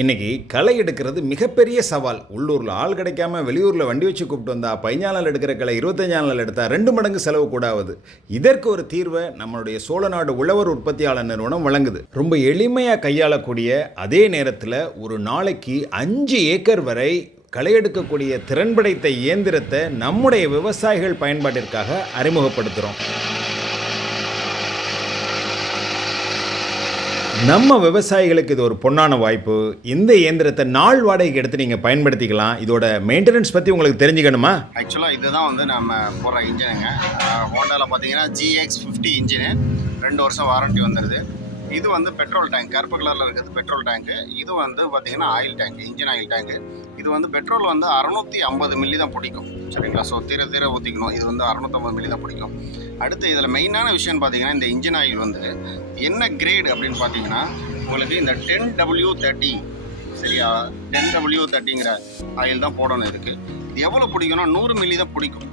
இன்னைக்கு களை எடுக்கிறது மிகப்பெரிய சவால். உள்ளூரில் ஆள் கிடைக்காம வெளியூரில் வண்டி வச்சு கூப்பிட்டு வந்தா 15 நாள் எடுக்கிற களை 25 நாள் எடுத்தால் 2 மடங்கு செலவு கூட ஆகுது. இதற்கு ஒரு தீர்வை நம்மளுடைய சோழநாடு உழவர் உற்பத்தியாளர் நிறுவனம் வழங்குது. ரொம்ப எளிமையாக கையாளக்கூடிய அதே நேரத்தில் ஒரு நாளைக்கு 5 ஏக்கர் வரை களை எடுக்கக்கூடிய திறன் படைத்த இயந்திரத்தை நம்முடைய விவசாயிகள் பயன்பாட்டிற்காக அறிமுகப்படுத்துகிறோம். நம்ம விவசாயிகளுக்கு இது ஒரு பொன்னான வாய்ப்பு. இந்த இயந்திரத்தை நாள் வாடகைக்கு எடுத்து நீங்கள் பயன்படுத்திக்கலாம். இதோட மெயின்டெனன்ஸ் பற்றி உங்களுக்கு தெரிஞ்சுக்கணுமா? ஆக்சுவலாக இதுதான் நம்ம போடுற இன்ஜினுங்க. ஹோண்டாவில் பார்த்தீங்கன்னா GX50 இன்ஜினு 2 வருஷம் வாரண்ட்டி வந்துடுது. இது பெட்ரோல் டேங்க், கருப்பு கலரில் இருக்கிறது பெட்ரோல் டேங்க்கு. இது பார்த்தீங்கன்னா ஆயில் டேங்க், இன்ஜின் ஆயில் டேங்க்கு. இது பெட்ரோல் 650 மில்லி தான் பிடிக்கும், சரிங்களா? ஸோ தீர ஊற்றிக்கணும். இது 650 மில்லி தான் பிடிக்கும். அடுத்து இதில் மெயினான விஷயம் பார்த்தீங்கன்னா, இந்த இன்ஜின் ஆயில் என்ன கிரேட் அப்படின்னு பார்த்தீங்கன்னா, உங்களுக்கு இந்த 10W30, சரியா? 10W30ங்கிற ஆயில் தான் போடணும். இருக்குது இது எவ்வளோ பிடிக்கும்னா 100 மில்லி தான் பிடிக்கும்.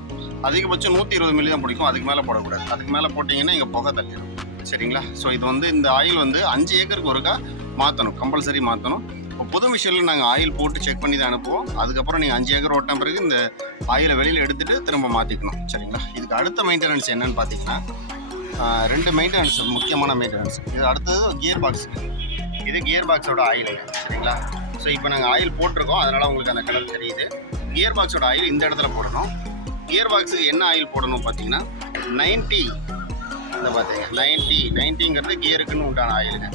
அதிகபட்சம் 120 மில்லி தான் பிடிக்கும். அதுக்கு மேலே போடக்கூடாது. அதுக்கு மேலே போட்டிங்கன்னா இங்கே புகை தள்ளிடும், சரிங்களா? ஸோ இது இந்த ஆயில் 5 ஏக்கருக்கு ஒருக்கா மாற்றணும், கம்பல்சரி மாற்றணும். இப்போ புது மிஷினில் நாங்கள் ஆயில் போட்டு செக் பண்ணி தான் அனுப்புவோம். அதுக்கப்புறம் நீங்கள் 5 ஏக்கர் ஓட்டின பிறகு இந்த ஆயிலை வெளியில் எடுத்துகிட்டு திரும்ப மாற்றிக்கணும், சரிங்களா? இதுக்கு அடுத்த மெயின்டெனன்ஸ் என்னென்னு பார்த்தீங்கன்னா, 2 மெயின்டெனன்ஸ், முக்கியமான மெயின்டெனன்ஸ். இது அடுத்தது கியர் பாக்ஸ். இது கியர் பாக்ஸோட ஆயில், சரிங்களா? ஸோ இப்போ நாங்கள் ஆயில் போட்டிருக்கோம், அதனால் உங்களுக்கு அந்த கலர் தெரியுது. கியர் பாக்ஸோட ஆயில் இந்த இடத்துல போடணும். கியர் பாக்ஸுக்கு என்ன ஆயில் போடணும் பார்த்தீங்கன்னா 90, இந்த பார்த்தீங்க 90ங்கிறது கியருக்குன்னு உண்டான ஆயிலுங்க.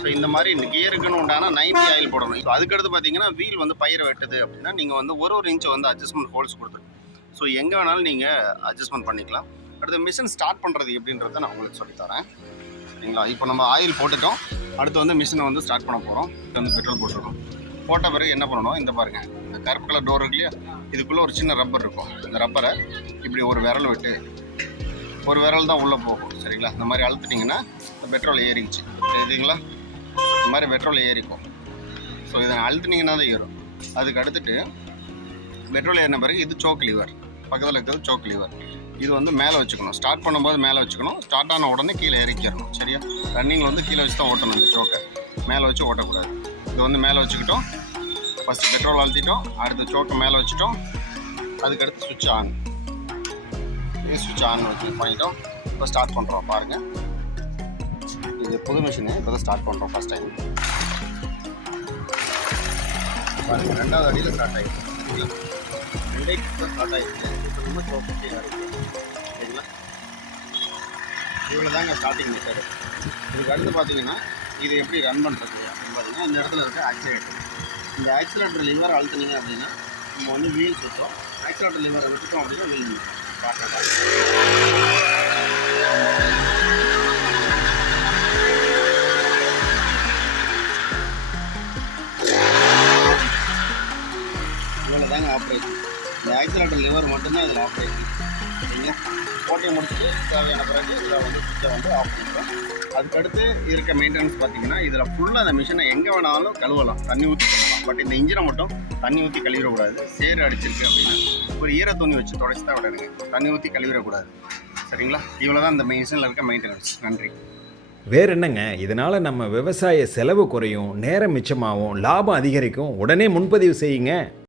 ஸோ இந்த மாதிரி இந்த கியருக்குன்னு உண்டான 90 ஆயில் போடணும். ஸோ அதுக்கடுத்து பார்த்தீங்கன்னா வீல் பயிரை வெட்டுது அப்படின்னா நீங்கள் ஒரு இன்ச்சு அட்ஜஸ்ட்மெண்ட் ஹோல்ஸ் கொடுத்துருங்க. ஸோ எங்கே வேணாலும் நீங்கள் அட்ஜஸ்ட்மெண்ட் பண்ணிக்கலாம். அடுத்து மிஷின் ஸ்டார்ட் பண்ணுறது எப்படின்றத நான் உங்களுக்கு சொல்லித்தரேன், சரிங்களா? இப்போ நம்ம ஆயில் போட்டுட்டோம். அடுத்து மிஷினை ஸ்டார்ட் பண்ண போகிறோம். பெட்ரோல் போட்டுருக்கோம். போட்ட பிறகு என்ன பண்ணணும், இந்த பாருங்கள், இந்த கருப்பு கலர் டோர் இருக்கு இல்லையா, இதுக்குள்ளே ஒரு சின்ன ரப்பர் இருக்கும். இந்த ரப்பரை இப்படி ஒரு விரல் விட்டு, ஒரு விரல் தான் உள்ளே போகும், சரிங்களா? இந்த மாதிரி அழுத்துட்டிங்கன்னா இந்த பெட்ரோல் ஏறிடுச்சு, தெரியுதுங்களா? இந்த மாதிரி பெட்ரோல் ஏறிக்கும். ஸோ இதை அழுத்துனீங்கன்னா தான் ஏறும். அதுக்கு அடுத்துட்டு பெட்ரோல் ஏறின பிறகு இது சோக் லிவர், பக்கத்தில் இருக்கிறது சோக் லிவர். இது மேலே வச்சுக்கணும். ஸ்டார்ட் பண்ணும்போது மேலே வச்சுக்கணும். ஸ்டார்ட் ஆன உடனே கீழே இறக்கிடணும், சரியா? ரன்னிங்கில் கீழே வச்சு தான் ஓட்டணும். இந்த சோக்கை மேலே வச்சு ஓட்டக்கூடாது. இது மேலே வச்சுக்கிட்டோம். ஃபஸ்ட்டு பெட்ரோல் அழுத்திட்டோம், அடுத்து சோக்கை மேலே வச்சுட்டோம். அதுக்கடுத்து சுவிட்ச் ஆன், சுவிட்ச் ஆன் வச்சு பண்ணிட்டோம். இப்போ ஸ்டார்ட் பண்ணுறோம் பாருங்கள். இது புது மிஷினு, இப்போ தான் ஸ்டார்ட் பண்ணுறோம் ஃபஸ்ட் டைம். பாருங்கள், 2வது அடியில் ஸ்டார்ட் ஆகிடுச்சு, 2 தான் ஸ்டார்ட் ஆகிடுச்சு. இப்போ ரொம்ப சோக்கியாக இருக்குது, சரிங்களா? இவ்வளோ தாங்க ஸ்டார்டிங் மெத்தடு. இதுக்கு அடுத்து பார்த்தீங்கன்னா இது எப்படி ரன் பண்ணுறது அப்படின்னு பார்த்தீங்கன்னா, இந்த இடத்துல இருக்க ஆக்சிலேட்டர். இந்த ஆக்சிலேட்டர் லிவர் அழுத்துனீங்க அப்படின்னா நம்ம வீல் சுற்றோம். ஆக்சிலேட்டர் லிவரை விட்டுட்டோம் அப்படின்னா வீல் பார்க்கலாம். இவ்வளோ தாங்க ஆப்ரேஷன். இந்த ஆக்சிலேட்டர் லிவர் மட்டும்தான் இதில் ஆப்ரேஷன், சரிங்களா? போட்டியை முடிச்சுட்டு தேவையான பிறகு இதில் சுவிட்சை ஆஃப் பண்ணிட்டோம். அதுக்கடுத்து இருக்க மெயின்டெனன்ஸ் பார்த்தீங்கன்னா, இதில் ஃபுல்லாக அந்த மிஷினை எங்கே வேணாலும் கழுவலாம், தண்ணி ஊற்றி கழுவலாம். பட் இந்த இன்ஜினை மட்டும் தண்ணி ஊற்றி கழுவிடக்கூடாது. சேறு அடிச்சிருக்கு அப்படின்னா ஒரு ஈர துணி வச்சு தொடச்சி தான் விடணுங்க, தண்ணி ஊற்றி கழுவிடக்கூடாது, சரிங்களா? இவ்வளோ தான் இந்த மிஷினில் இருக்க மெயின்டெனன்ஸ். நன்றி. வேற என்னங்க, இதனால் நம்ம விவசாய செலவு குறையும், நேரம் மிச்சமாகும், லாபம் அதிகரிக்கும். உடனே முன்பதிவு செய்யுங்க.